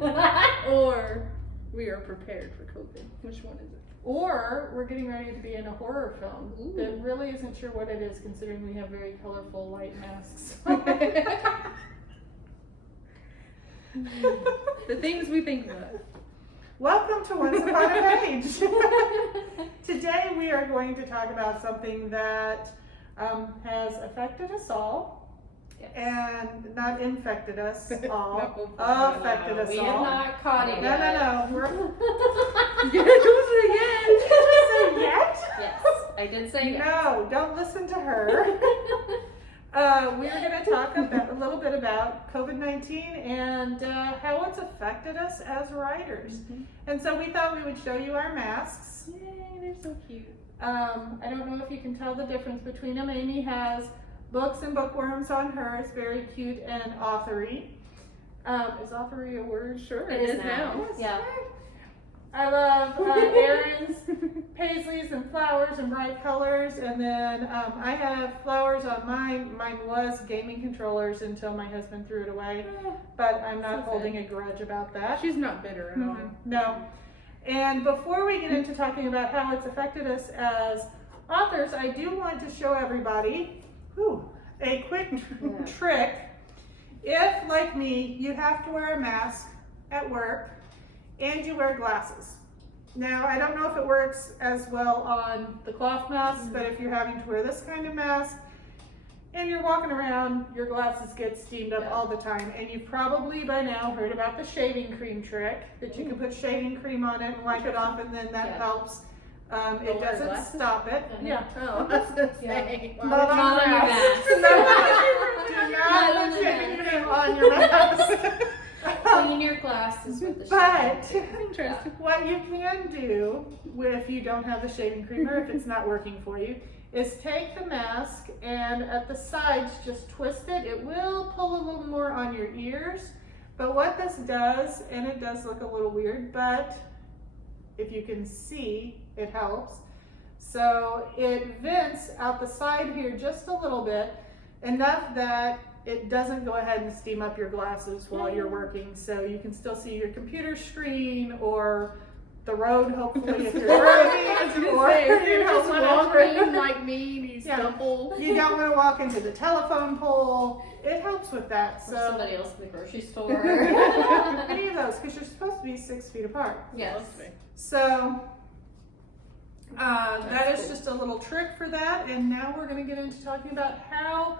Or we are prepared for COVID. Which one is it? Or we're getting ready to be in a horror film that really isn't sure what it is, considering we have very colorful light masks. The things we think about. Welcome to Once Upon a Page. Today we are going to talk about something that has affected us all. Yes. And not infected us all. No. Affected us We all. have not caught it No, yet. no. We're Get it again. say yet? Yes, I did say yes. No, don't listen to her. We are going to talk a little bit about COVID-19 and how it's affected us as writers. And so we thought we would show you our masks. Yay, they're so cute. I don't know if you can tell the difference between them. Amy has books and bookworms on hers, very cute and authory. Is authory a word? Sure, It is now. Yes. Yeah. I love Erin's paisleys and flowers and bright colors, and then I have flowers on mine. Mine was gaming controllers until my husband threw it away, but I'm not So holding a grudge about that. She's not bitter at all. No. And before we get into talking about how it's affected us as authors, I do want to show everybody a quick trick. If, like me, you have to wear a mask at work and you wear glasses. Now, I don't know if it works as well on the cloth masks, but if you're having to wear this kind of mask and you're walking around, your glasses get steamed up all the time. And you've probably by now heard about the shaving cream trick, that you can put shaving cream on it and wipe it off, and then that helps. It doesn't glasses? stop it. Yeah. Oh, I was gonna say. Not on Not on your mask. Do not put shaving cream on your mask. Clean your glasses with the But Interesting. what you can do if you don't have the shaving cream or if it's not working for you is take the mask and at the sides just twist it. It will pull a little more on your ears, but what this does, and it does look a little weird, but if you can see, it helps. So it vents out the side here just a little bit, enough that it doesn't go ahead and steam up your glasses while you're working, so you can still see your computer screen or the road, hopefully, if you're driving, or If you you're don't just want walking like me and you stumble. you don't want to walk into the telephone pole. It helps with that. Or So somebody else in the grocery store. any of those, because you're supposed to be 6 feet apart. Yes. So that is just a little trick for that, and now we're going to get into talking about how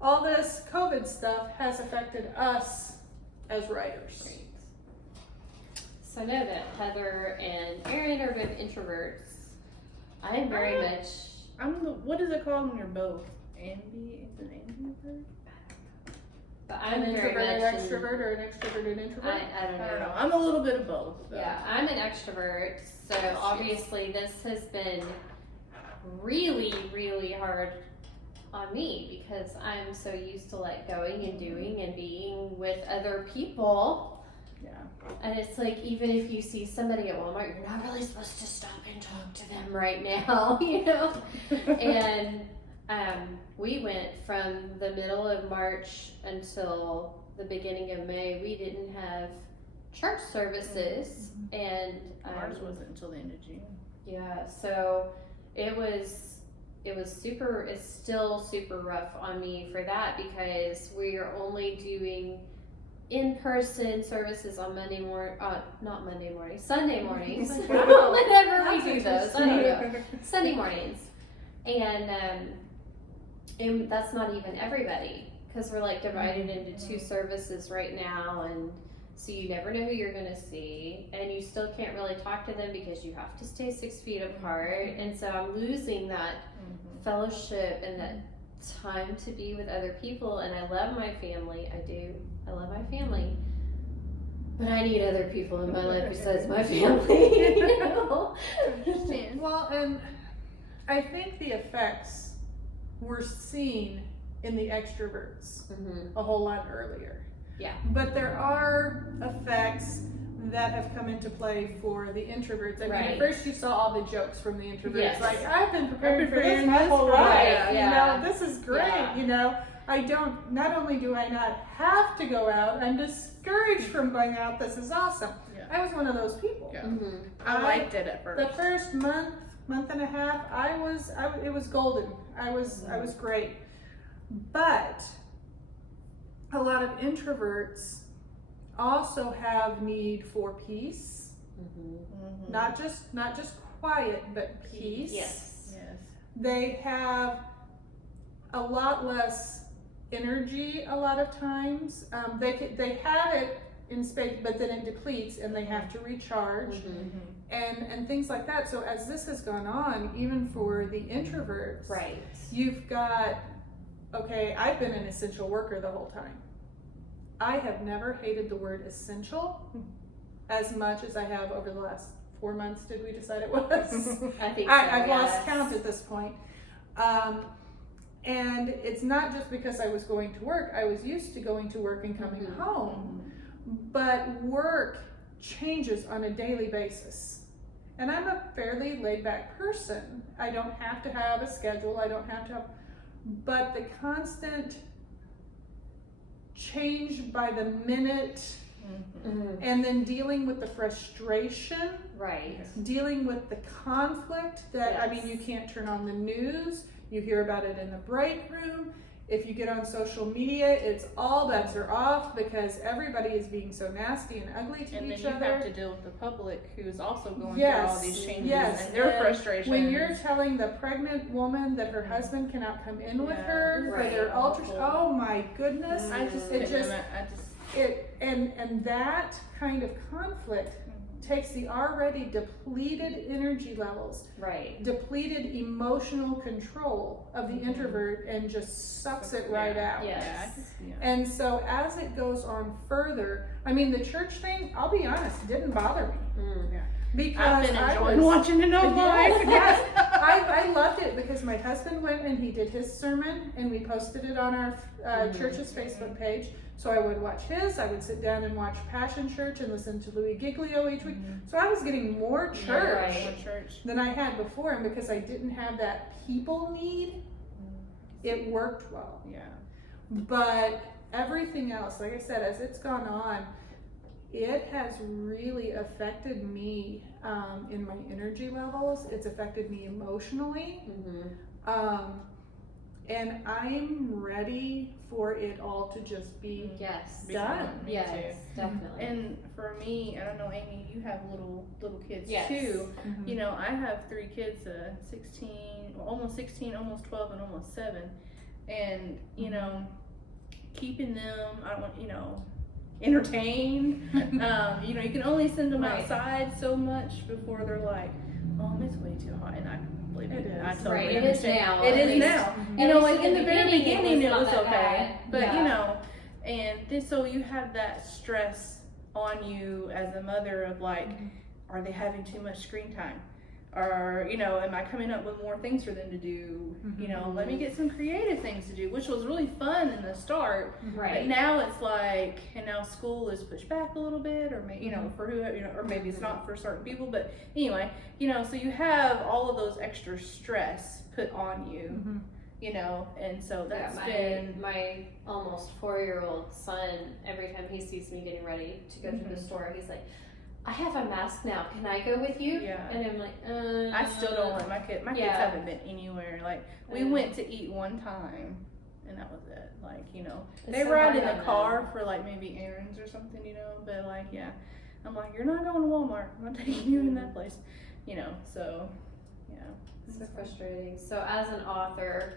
all this COVID stuff has affected us as writers. So I know that Heather and Erin are both introverts. I am very much. What is it called when you're both? Ambi? Is it ambivert? But I'm An very introvert, much an extrovert, or an extrovert, an introvert? I don't know. I don't know. I'm a little bit of both. Though. Yeah, I'm an extrovert, so obviously this has been really, really hard on me because I'm so used to like going and doing and being with other people. Yeah. And it's like, even if you see somebody at Walmart, you're not really supposed to stop and talk to them right now, you know? And we went from the middle of March until the beginning of May, we didn't have church services. And Ours wasn't until the end of June. yeah, so it's still super rough on me for that because we are only doing in-person services on Sunday mornings. Wow. Whenever we do those, I don't know. Sunday mornings. And that's not even everybody because we're like divided into 2 services right now, and so you never know who you're going to see, and you still can't really talk to them because you have to stay 6 feet apart, and so I'm losing that fellowship and that time to be with other people. And I love my family. I love my family, but I need other people in my life besides my family. You know? Well, and I think the effects were seen in the extroverts a whole lot earlier. Yeah. But there are effects that have come into play for the introverts. I mean, at first you saw all the jokes from the introverts. Yes. Like, I've been preparing for this my whole life. Right, You know, this is great, you know. not only do I not have to go out, I'm discouraged from going out. This is awesome. Yeah. I was one of those people. Yeah. Mm-hmm. I liked it at first. The first month and a half, it was golden. I was great. But a lot of introverts also have need for peace, Mm-hmm. not just quiet, but peace. Yes. Yes. They have a lot less energy a lot of times. They have it in space, but then it depletes and they have to recharge Mm-hmm. and things like that. So as this has gone on, even for the introverts, Right. you've got, okay, I've been an essential worker the whole time. I have never hated the word essential as much as I have over the last 4 months. Did we decide it was? I think I've so, lost yes. count at this point. And it's not just because I was going to work. I was used to going to work and coming Mhm. home. But work changes on a daily basis. And I'm a fairly laid back person. I don't have to have a schedule. I don't have to have, but the constant change by the minute Mhm. and then dealing with the frustration, Right. dealing with the conflict that, I Yes. mean, you can't turn on the news, you hear about it in the break room. If you get on social media, it's all bets are off because everybody is being so nasty and ugly to And then each you other. have to deal with the public who's also going Yes, through all these changes yes, and their and frustrations. When you're telling the pregnant woman that her husband cannot come in with Yeah, her for right. their ultrasound, oh my goodness. I just It couldn't just- ima- I just And that kind of conflict takes the already depleted energy levels, Right. depleted emotional control of the introvert and just sucks it right out. Yes. Yeah, I just, yeah. And so as it goes on further, I mean, the church thing, I'll be honest, didn't bother me. Mm. Because I've been I enjoying was- watching it on live. Yes, I loved it because my husband went and he did his sermon and we posted it on our church's Facebook page. So I would watch his, I would sit down and watch Passion Church and listen to Louis Giglio each week. So I was getting more church right. More church. than I had before, and because I didn't have that people need, it worked well. Yeah. But everything else, like I said, as it's gone on, it has really affected me in my energy levels. It's affected me emotionally. Mm-hmm. And I'm ready for it all to just be Yes. done. Me Yes, too. definitely. And for me, I don't know, Amy, you have little kids Yes. too. Mhm. You know, I have 3 kids, 16, almost 16, almost 12, and almost 7. And, you know, keeping them, I don't want, you know, entertained. You know, you can only send them Right. outside so much before they're like, Mom, it's way too hot. And I believe It it. I is. totally Right, it is understand. now, It at is least. now. Mhm. You At know, least like in the very beginning, beginning, it not was that okay. bad. But, Yeah. you know, and this, so you have that stress on you as a mother of like, are they having too much screen time? Or, you know, am I coming up with more things for them to do? You know, let me get some creative things to do, which was really fun in the start. But Right. now it's like, and now school is pushed back a little bit, or maybe, you know, for who, you know, or maybe it's not for certain people. But anyway, you know, so you have all of those extra stress put on you, Mhm. you know, and so that's Yeah, been, my almost 4-year-old son, every time he sees me getting ready to go to the Mhm. store, he's like, I have a mask now. Can I go with you? Yeah. And I'm like, I still don't let my kids Yeah. haven't been anywhere. Like, we Mm. went to eat one time, and that was it. Like, you know, It's they so ride hard in on the car them. for like maybe errands or something, you know, but like, yeah. I'm like, you're not going to Walmart. I'm not taking you in that place, you know, so, yeah. So frustrating. So as an author,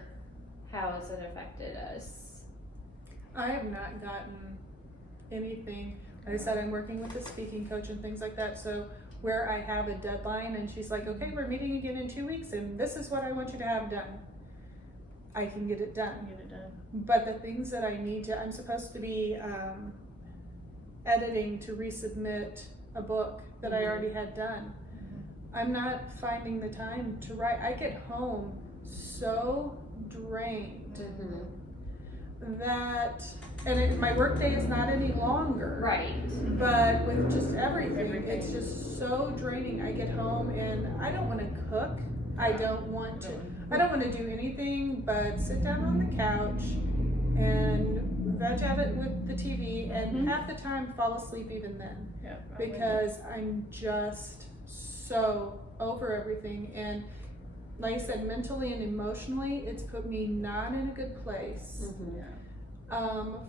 how has it affected us? I have not gotten anything. Like I said, I'm working with a speaking coach and things like that. So where I have a deadline and she's like, okay, we're meeting again in 2 weeks and this is what I want you to have done, I can get it done. Get it done. But the things that I need to, I'm supposed to be editing to resubmit a book that I already had done. I'm not finding the time to write. I get home so drained that, and my work day is not any longer. Right. But with just everything, it's just so draining. I get home and I don't want to cook. I don't want to do anything but sit down on the couch and veg at it with the TV, and Mhm. half the time fall asleep even then, Yeah. I'm with you. because I'm just so over everything. And like I said, mentally and emotionally, it's put me not in a good place Mhm. Yeah.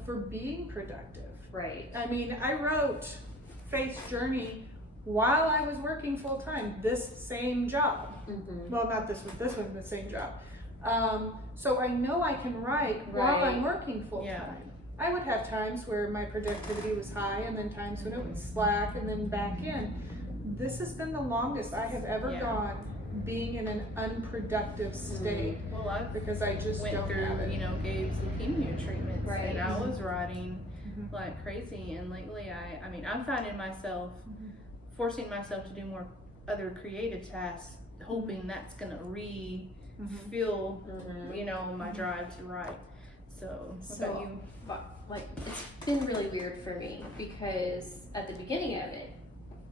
for being productive. Right. I mean, I wrote Faith's Journey while I was working full time, this same job. Mhm. Well, not this one, the same job. So I know I can write while Right. I'm working full time. Yeah. I would have times where my productivity was high, and then times when it was slack, and then back in. This has been the longest I have ever Yeah. gone being in an unproductive state, Well, I because I just went don't through, have it. you know, Gabe's leukemia treatments, Right. and I was writing Mhm. like crazy. And lately, I mean, I'm finding myself forcing myself to do more other creative tasks, hoping that's gonna refuel, Mhm. you know, my drive to write. So, what So, about you? like, it's been really weird for me because at the beginning of it,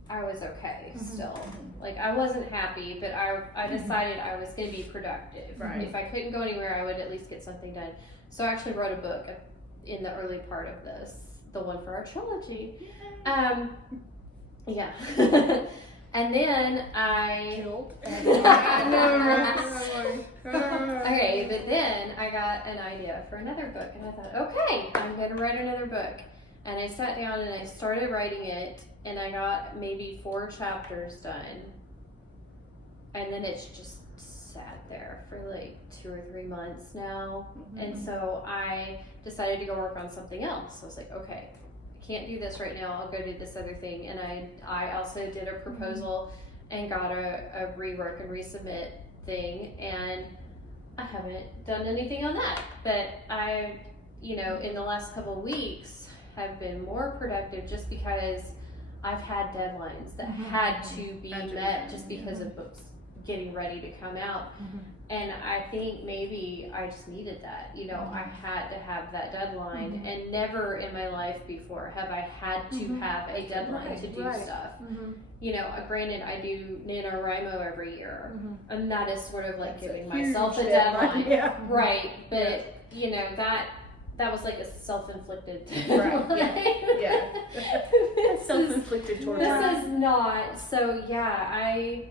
I was okay still. Like, I wasn't happy, but I decided I was going to be productive. Right. If I couldn't go anywhere, I would at least get something done. So I actually wrote a book in the early part of this, the one for our trilogy. Yeah. And then I okay, but then I got an idea for another book, and I thought, okay, I'm going to write another book. And I sat down and I started writing it, and I got maybe 4 chapters done. And then it's just sat there for like 2 or 3 months now. And so I decided to go work on something else. I was like, okay, I can't do this right now. I'll go do this other thing. And I also did a proposal and got a rework and resubmit thing. And I haven't done anything on that. But I, you know, in the last couple of weeks have been more productive just because I've had deadlines that had to be Had to be met met, just because of books getting ready to come out. Mhm. And I think maybe I just needed that. You know, I had to have that deadline. And never in my life before have I had to have a deadline to do Right. stuff. Mhm. You know, granted, I do NaNoWriMo every year. Mhm. And that is sort of like giving Huge myself a deadline. Yeah. Right, but you know, that was like a self-inflicted Right, yeah. This is- Self-inflicted torture. This is not. So yeah, I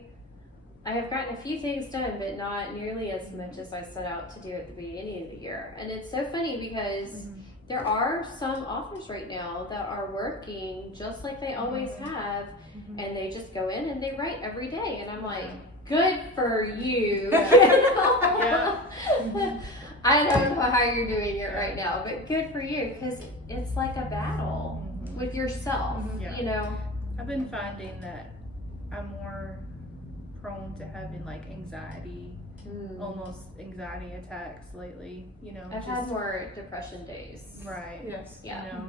have gotten a few things done, but not nearly as much as I set out to do at the beginning of the year. And it's so funny because there are some authors right now that are working just like they always have, and they just go in and they write every day, and I'm like, good for you. Yeah. I don't know how you're doing it right now, but good for you, because it's like a battle with yourself, Yeah. you know. I've been finding that I'm more prone to having like anxiety, almost anxiety attacks lately, you know. I've had more depression days. Right. Yes. Yeah. You know,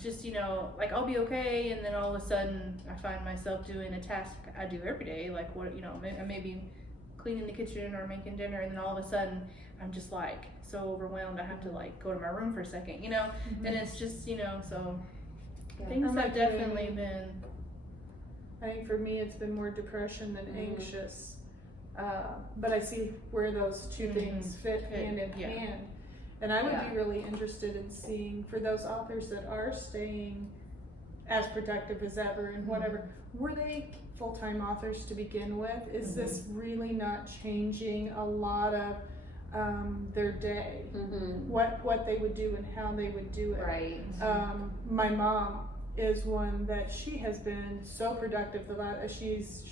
just, you know, like I'll be okay, and then all of a sudden I find myself doing a task I do every day, like what, you know, I may be cleaning the kitchen or making dinner, and then all of a sudden I'm just like so overwhelmed I have to like go to my room for a second, you know. And it's just, you know, so Yeah. things I'm have like definitely you. been, I think for me, it's been more depression than Mhm. anxious. But I see where those two things fit Fit, hand in yeah. hand. And I would Yeah. be really interested in seeing, for those authors that are staying as productive as ever and whatever, were they full-time authors to begin with? Is this really not changing a lot of their day? Mm-hmm. What they would do and how they would do it? Right. My mom is one that she has been so productive. She's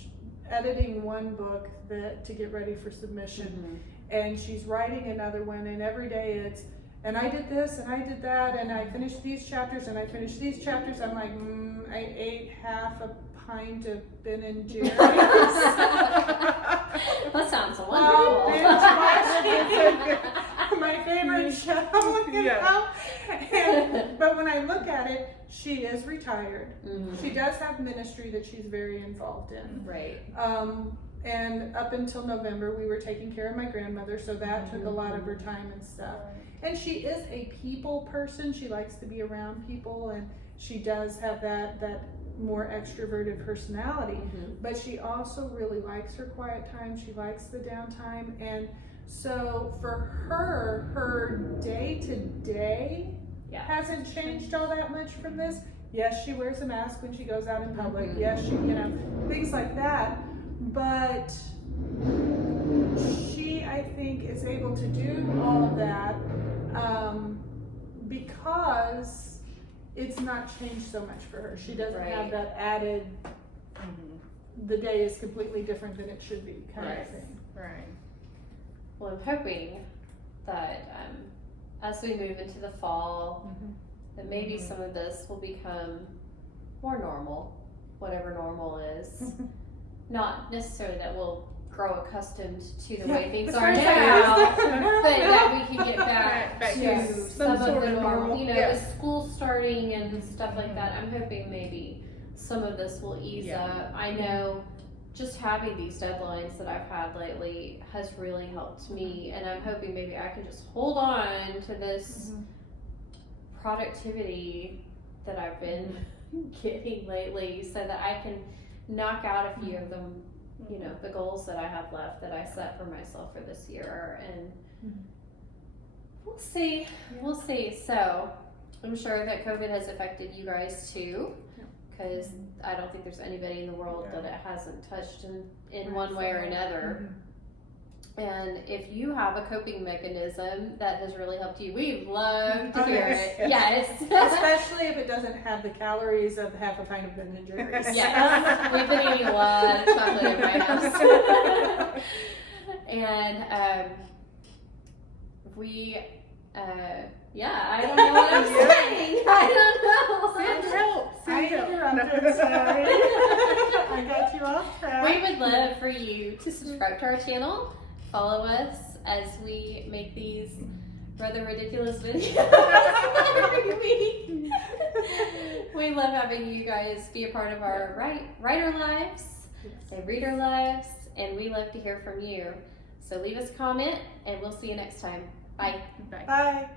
editing one book to get ready for submission, and she's writing another one, and every day it's, and I did this and I did that, and I finished these chapters and I finished these chapters. I'm like, I ate half a pint of Ben and Jerry's. That sounds Oh, wonderful. binge watching. My favorite show, you know? But when I look at it, she is retired. Mhm. She does have ministry that she's very involved in. Right. And up until November, we were taking care of my grandmother, so that took a lot of her time and stuff. And she is a people person. She likes to be around people, and she does have that more extroverted personality. Mhm. But she also really likes her quiet time. She likes the downtime. And so for her day to day Yeah. hasn't changed all that much from this. Yes, she wears a mask when she goes out in public. Mhm. Yes, she, things like that. But she, I think, is able to do all of that because it's not changed so much for her. She doesn't have Right. that added, Mm-hmm. the day is completely different than it should be kind Right. of thing. Right. Well, I'm hoping that as we move into the fall, that maybe Mhm. some of this will become more normal, whatever normal is. Not necessarily that we'll grow accustomed to the way things that's are right. now, but that we can get back, Back to to some some of sort the of normal, normal, you know, yeah. with school starting and stuff like that. I'm hoping maybe some of this will ease Yeah. up. I know just having these deadlines that I've had lately has really helped me, and I'm hoping maybe I can just hold on to this productivity that I've been getting lately so that I can knock out a few of them, you know, the goals that I have left that I set for myself for this year, and we'll see. So I'm sure that COVID has affected you guys too, because I don't think there's anybody in the world that it hasn't touched in one way or another. And if you have a coping mechanism that has really helped you, we'd love to Oh, hear yes, it. Yes. Especially if it doesn't have the calories of half a pint of Ben and Jerry's. Yes. We've been eating a lot of chocolate in my house. And I don't know what I'm saying. I Send help. I Send help. interrupted, sorry. I got you off track. We would love for you to subscribe to our channel, follow us as we make these rather ridiculous videos every week. We love having you guys be a part of our writer lives and reader lives, and we love to hear from you. So leave us a comment, and we'll see you next time. Bye. Bye. Bye.